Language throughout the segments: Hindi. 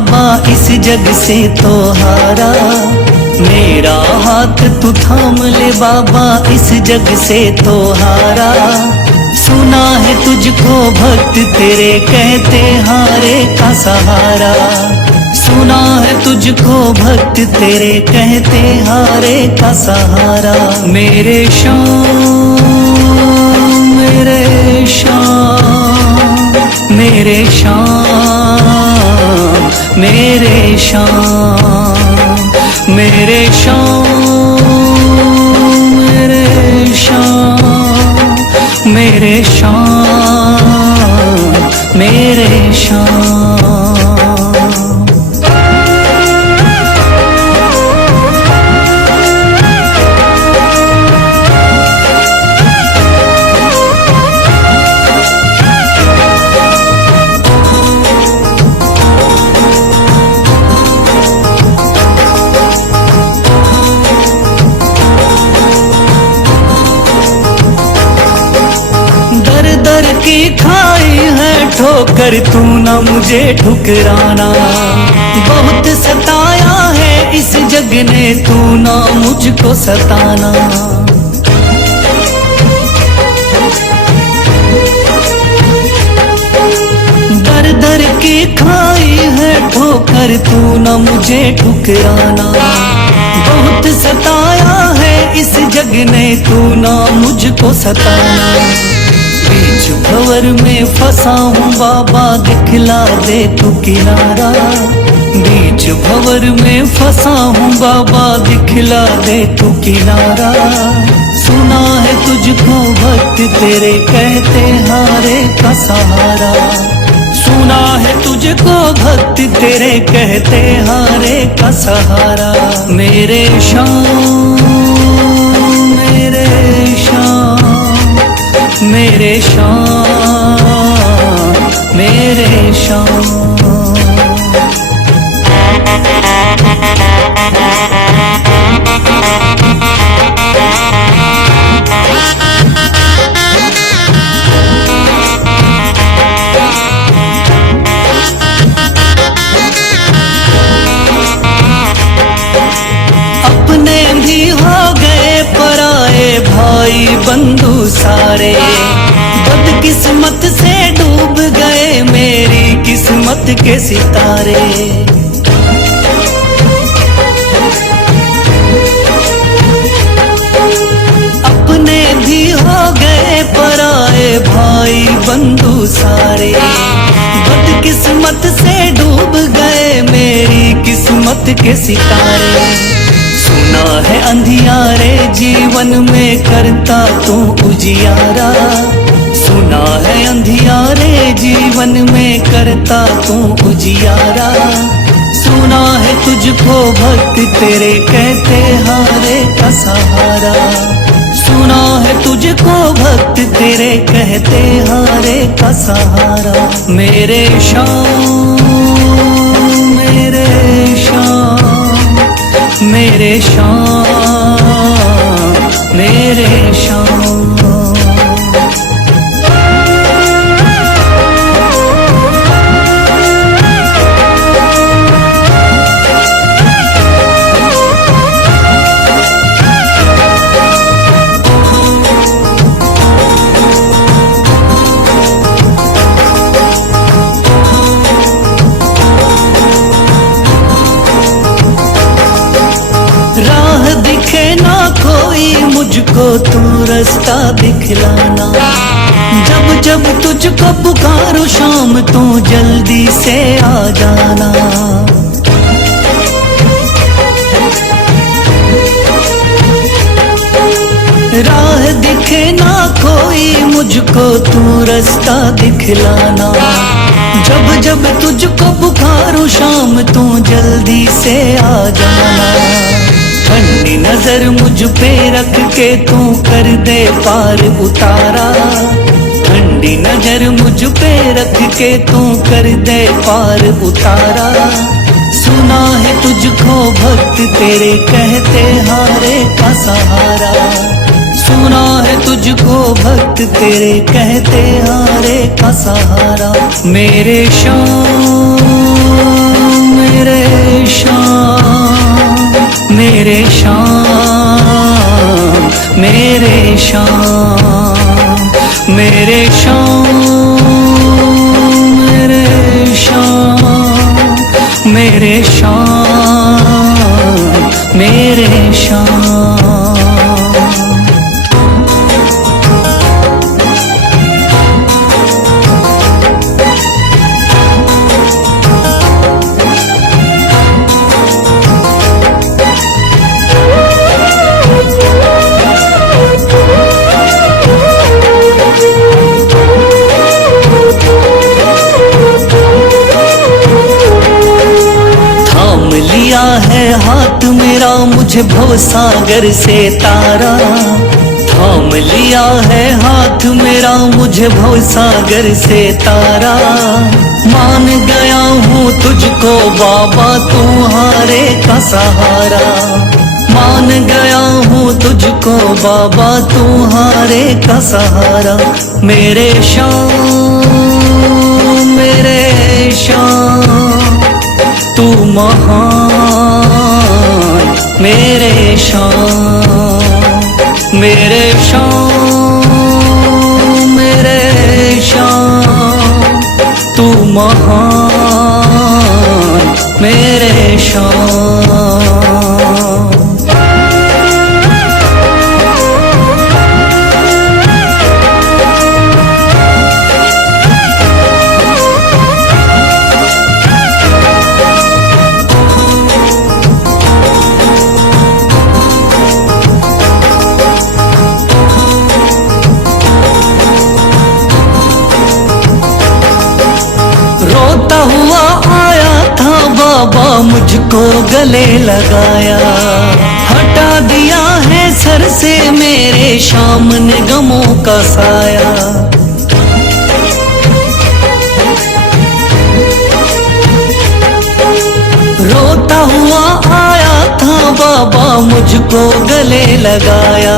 बाबा इस जग से तो हारा, मेरा हाथ तू थाम ले बाबा इस जग से तो हारा। सुना है तुझको भक्त तेरे कहते हारे का सहारा, सुना है तुझको भक्त तेरे कहते हारे का सहारा। मेरे श्याम मेरे श्याम मेरे श्याम मेरे श्याम मेरे श्याम मेरे श्याम मेरे श्याम मेरे श्याम। की खाई है ठोकर तू ना मुझे ठुकराना, बहुत सताया है इस जग ने तू ना मुझको सताना। दर दर की खाई है ठोकर तू ना मुझे ठुकराना, बहुत सताया है इस जग ने तू ना मुझको सताना। बीच भंवर में फंसा हूँ बाबा दिखला दे तू किनारा, बीच भंवर में फंसा हूँ बाबा दिखला दे तू किनारा। सुना है तुझको भक्त तेरे कहते हारे का सहारा, सुना है तुझको भक्त तेरे कहते हारे का सहारा। मेरे श्याम मेरे श्याम मेरे श्याम मेरे श्याम। अपने भी हो गए पराए भाई बंधु सारे, बदकिस्मत से डूब गए मेरी किस्मत के सितारे। अपने भी हो गए पराए भाई बंधु सारे, बदकिस्मत से डूब गए मेरी किस्मत के सितारे। सुना है अंधियारे जीवन में करता तू उजियारा, सुना है अंधियारे जीवन में करता तू उजियारा। सुना है तुझको भक्त तेरे कहते हारे का सहारा, सुना है तुझको भक्त तेरे कहते हारे का सहारा। मेरे श्याम मेरे श्याम मेरे श्याम मेरे श्याम। राह दिखे ना कोई मुझको तू रास्ता दिखलाना, जब जब तुझको पुकारूं शाम तू जल्दी से आ जाना। राह दिखे ना कोई मुझको तू रास्ता दिखलाना, जब जब तुझको पुकारूं शाम तू जल्दी से आ जाना। ठंडी नजर मुझ पे रख के तू कर दे पार उतारा, ठंडी नजर मुझ पे रख के तू कर दे पार उतारा। सुना है तुझको भक्त तेरे कहते हारे का सहारा, सुना है तुझको भक्त तेरे कहते हारे का सहारा। मेरे श्याम मेरे शाम, मेरे शाम, मेरे शाम, मेरे शाम, मेरे शाम, मेरे शाम, मेरे शाम। लिया है हाथ मेरा मुझे भवसागर से तारा, थाम लिया है हाथ मेरा मुझे भवसागर से तारा। मान गया हूँ तुझको बाबा तुम्हारे का सहारा, मान गया हूँ तुझको बाबा तुम्हारे का सहारा। मेरे शाम, मेरे शाम, तू महान, मेरे शाम, मेरे शाम, मेरे शाम, तू महान, मेरे शाम। हुआ आया था बाबा मुझको गले लगाया, हटा दिया है सर से मेरे शाम ने गमों का साया। रोता हुआ आया था बाबा मुझको गले लगाया,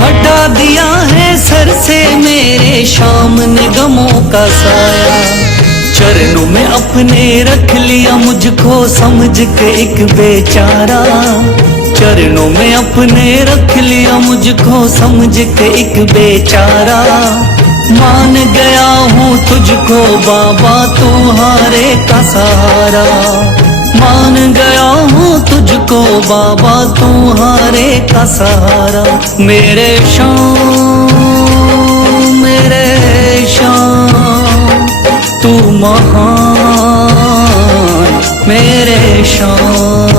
हटा दिया है सर से मेरे शाम ने गमों का साया। चरणों में अपने रख लिया मुझको समझ के एक बेचारा, चरणों में अपने रख लिया मुझको समझ के एक बेचारा। मान गया हूँ तुझको बाबा तुम्हारे का सहारा, मान गया हूँ तुझको बाबा तुम्हारे का सहारा। मेरे शाम, मेरे शाम, तू महान, मेरे शाम।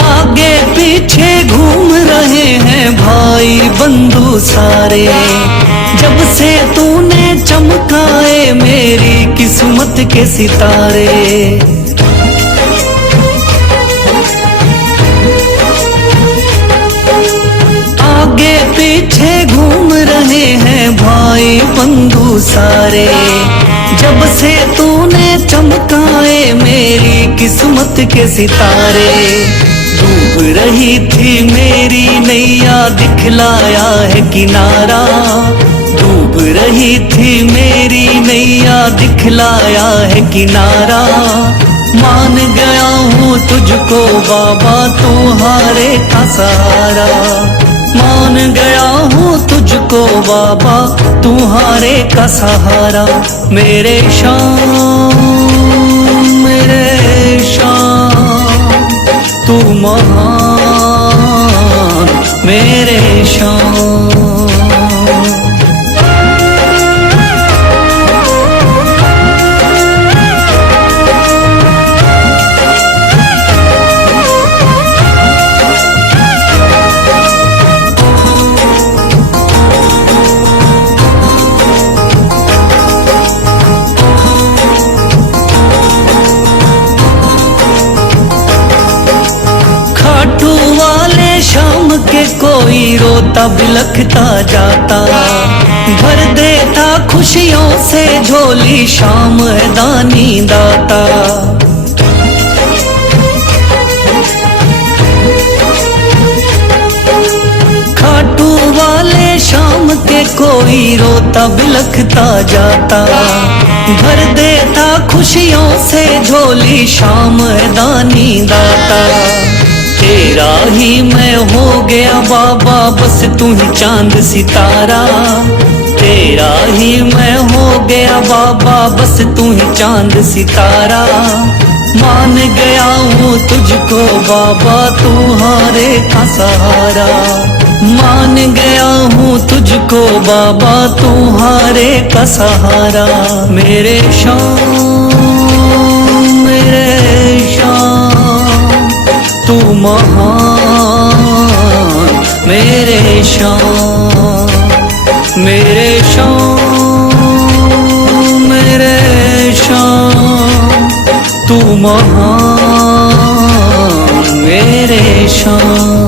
आगे पीछे घूम रहे हैं भाई बंधु सारे, जब से तूने चमकाए मेरी किस्मत के सितारे। आगे पीछे घूम रहे हैं भाई बंधु सारे, जब से तूने चमकाए मेरी किस्मत के सितारे। डूब रही थी मेरी नैया दिखलाया है किनारा, डूब रही थी मेरी नैया दिखलाया है किनारा। मान गया हूँ तुझको बाबा तुम्हारे का सहारा, मान गया हूँ तुझको बाबा तुम्हारे का सहारा। मेरे शाम, मेरे शाम, तू महान, मेरे शाम। कोई रोता बिलखता जाता, भर देता खुशियों से झोली शाम है दानी दाता। खाटू वाले शाम के कोई रोता बिलखता जाता, भर देता खुशियों से झोली शाम है दानी दाता। तेरा ही मैं हो गया बाबा बस तू ही चांद सितारा, तेरा ही मैं हो गया बाबा बस तू ही चांद सितारा। मान गया हूँ तुझको बाबा तू हारे का सहारा, मान गया हूँ तुझको बाबा तू हारे का सहारा। मेरे शाम तू महान, मेरे शाम मेरे शाम तू महान, मेरे शाम।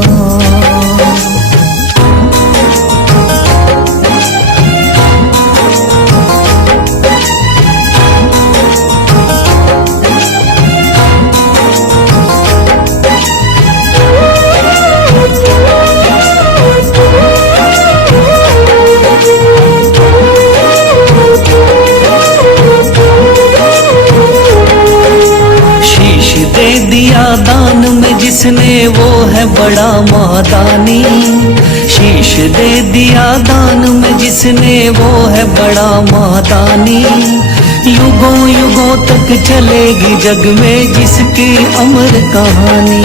दिया दान में जिसने वो है बड़ा महादानी, शीश दे दिया दान में जिसने वो है बड़ा महादानी। युगों युगों तक चलेगी जग में जिसकी अमर कहानी,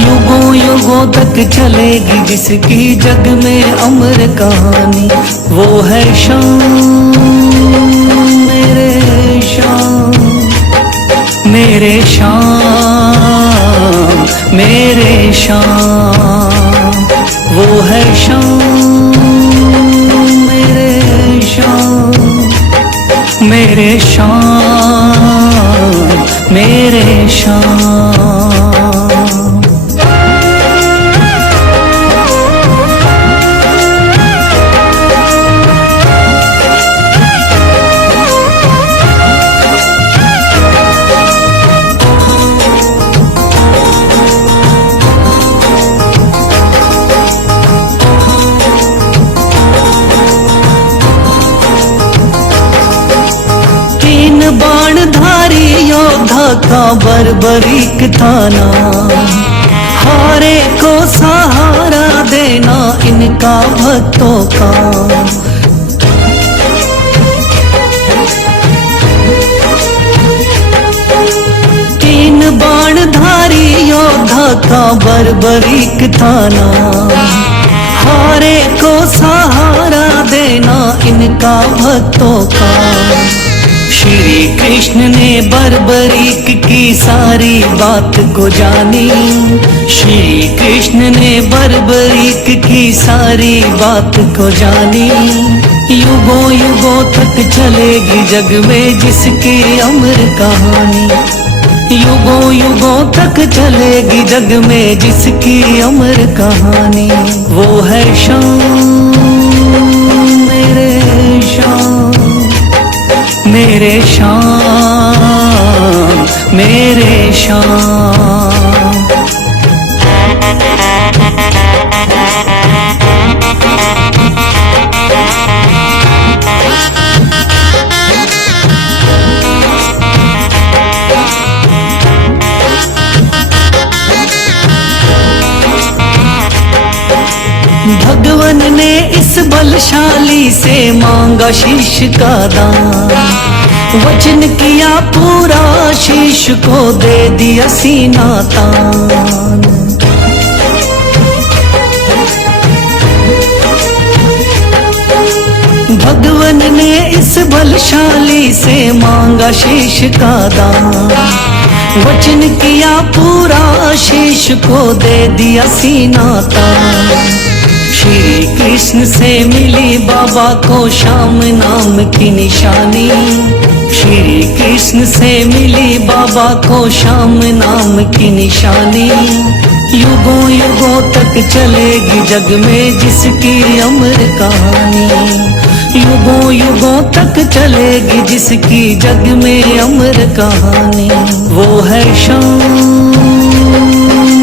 युगों युगों तक चलेगी जिसकी जग में अमर कहानी। वो है शाम मेरे शाम, मेरे शाम मेरे शाम। वो है शाम मेरे शाम, मेरे शाम मेरे शाम। बाणधारी योद्धा का बर्बरीक थाना, हारे को सहारा देना इनका भक्तों का। तीन बाणधारी योद्धा का बर्बरीक थाना, हारे को सहारा देना इनका भक्तों का। श्री कृष्ण ने बर्बरीक की सारी बात को जानी, श्री कृष्ण ने बर्बरीक की सारी बात को जानी। युगों युगों तक चलेगी जग में जिसकी अमर कहानी, युगों युगों तक चलेगी जग में जिसकी अमर कहानी। वो है शाम मेरे शाम, मेरे शाम मेरे शाम। भगवान ने इस बलशाली से मांगा शीश का दान, वचन किया पूरा शीश को दे दिया सीना तान। भगवान ने इस बलशाली से मांगा शीश का दान, वचन किया पूरा शीश को दे दिया सीना तान। श्री कृष्ण से मिली बाबा को शाम नाम की निशानी, श्री कृष्ण से मिली बाबा को शाम नाम की निशानी। युगों युगों तक चलेगी जग में जिसकी अमर कहानी, युगों युगों तक चलेगी जिसकी जग में अमर कहानी। वो है शाम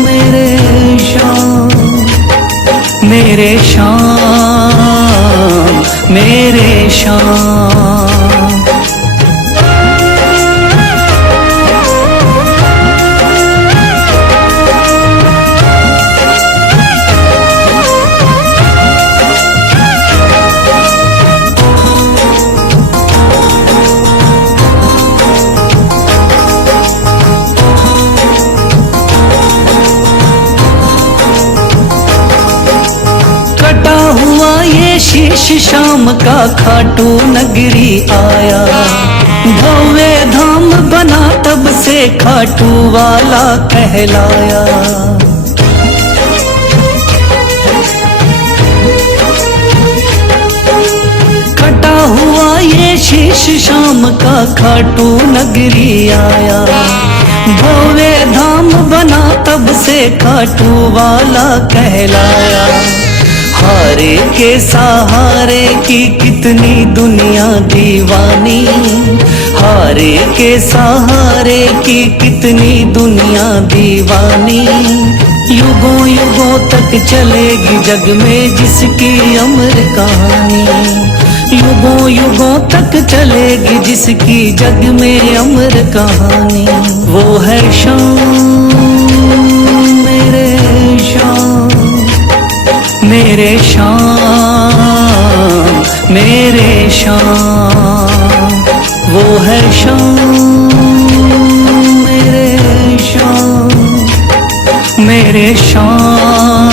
मेरे शाम, मेरे शाम मेरे शाम। शीश शाम का खाटू नगरी आया, भव्य धाम बना तब से खाटू वाला कहलाया। कटा हुआ ये शीश शाम का खाटू नगरी आया, भव्य धाम बना तब से खाटू वाला कहलाया। हारे के सहारे की कितनी दुनिया दीवानी, हारे के सहारे की कितनी दुनिया दीवानी। युगों युगों तक चलेगी जग में जिसकी अमर कहानी। युगों युगों तक चलेगी जिसकी जग में अमर कहानी। वो है शाम मेरे शाम, मेरे शाम मेरे शाम। वो है शाम मेरे शाम, मेरे शाम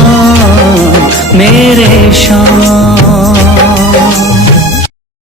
मेरे शाम।